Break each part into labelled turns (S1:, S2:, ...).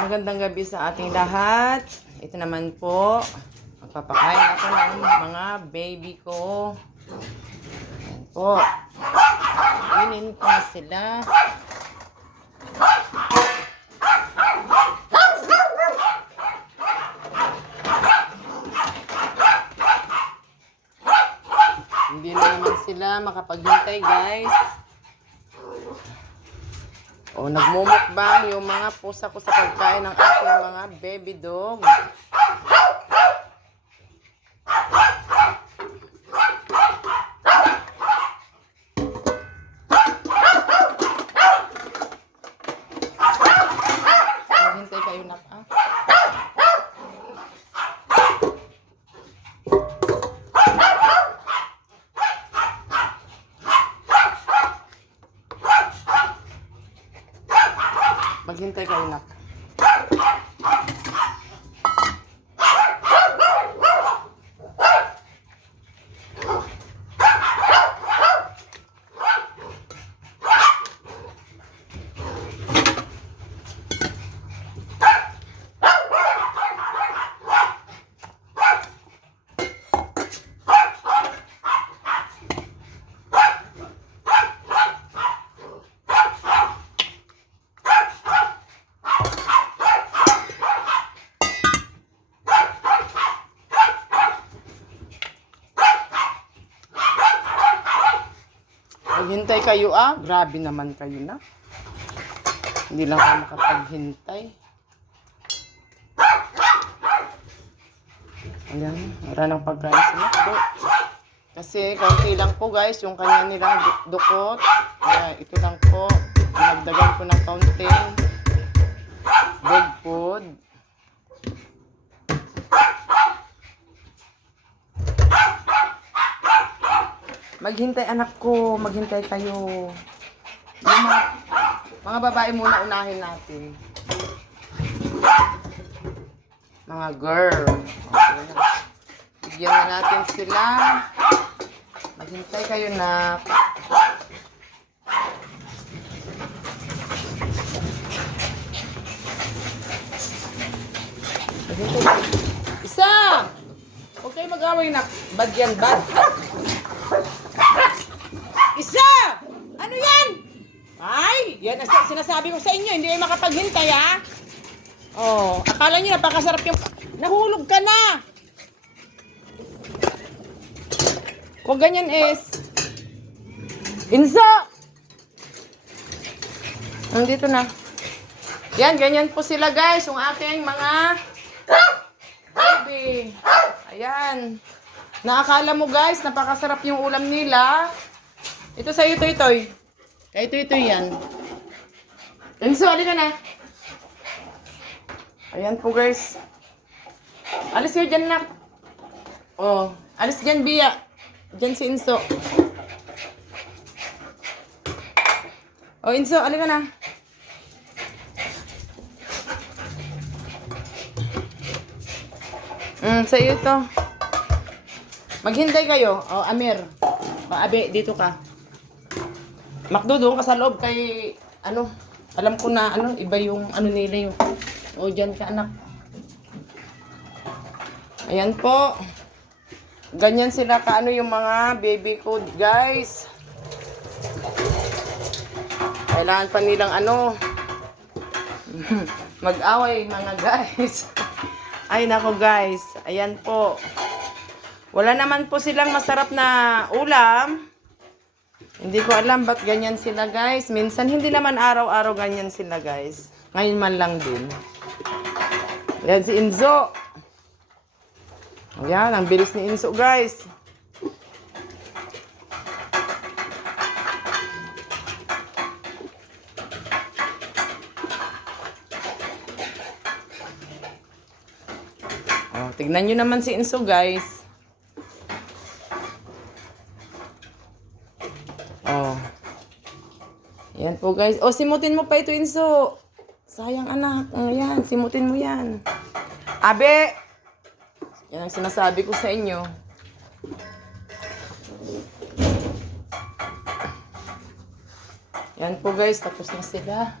S1: Magandang gabi sa ating lahat. Ito naman po, magpapakain ako ng mga baby ko. Ayan po. Kainin ko sila. Hindi na naman sila makapaghintay guys. O, nagmumukbang yung mga pusa ko sa pagkain ng aking mga baby dog. Maghintay kayo na ah. Maghintay kayo na. Maghintay kayo ah. Grabe naman kayo na. Hindi lang ako makapaghintay. Ayan, wala nang pagkain sa McDo. Kasi kaunti lang po guys, yung kanya nilang du- dukot. Kaya ito lang po, dinagdagan ko ng kaunting dog food. Maghintay anak ko, maghintay kayo. Mga, mga babae muna unahin natin. Mga girl. Okay. Bigyan na natin sila. Maghintay kayo na. Isa! Kayo mag-away na. Bad bad. Isa! Ano yan? Ay, yan ang sinasabi ko sa inyo, hindi kayo makapaghintay ha. Oh, akala niyo napakasarap yung... Nahulog ka na! Kung ganyan is... Insa! Nandito na. Yan, ganyan po sila guys, yung aking mga... Baby. Ayan. Naakala mo guys, napakasarap yung ulam nila. Ito sa ito, itoy. Kaya ito, ito yan. Enzo, ka na. Ayan po guys. Alis kayo dyan nak. Oh, alis dyan Bia. Dyan si Inso. Oh, Inso, alin ka na. Mm, sa iyo to. Maghintay kayo. O, Amir. O, Abe, dito ka. Makdo, doon ka sa loob kay, ano, alam ko na, ano, iba yung, ano nila yung, o, dyan ka, anak. Ayan po. Ganyan sila kaano yung mga baby code, guys. Kailangan pa nilang, ano, mag-away, mga guys. Ay, nako, guys. Ayan po. Wala naman po silang masarap na ulam. Hindi ko alam ba't ganyan sila guys. Minsan hindi naman araw-araw ganyan sila guys. Ngayon man lang din. Yan si Inzo. Ayan, ang bilis ni Inzo guys. Oh, tignan nyo naman si Inzo guys. Oh, guys, oh simutin mo pa ito Inso. Sayang anak. Oh, Ayan, simutin mo yan. Abe! Yan ang sinasabi ko sa inyo. Yan po guys, tapos na sila.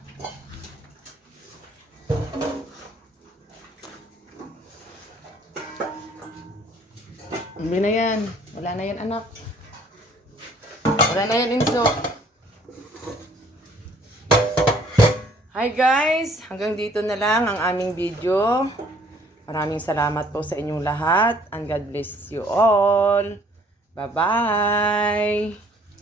S1: Hindi na yan. Wala na yan anak. Wala na yan Inso. Hi guys! Hanggang dito na lang ang aming video. Maraming salamat po sa inyong lahat and God bless you all. Bye-bye!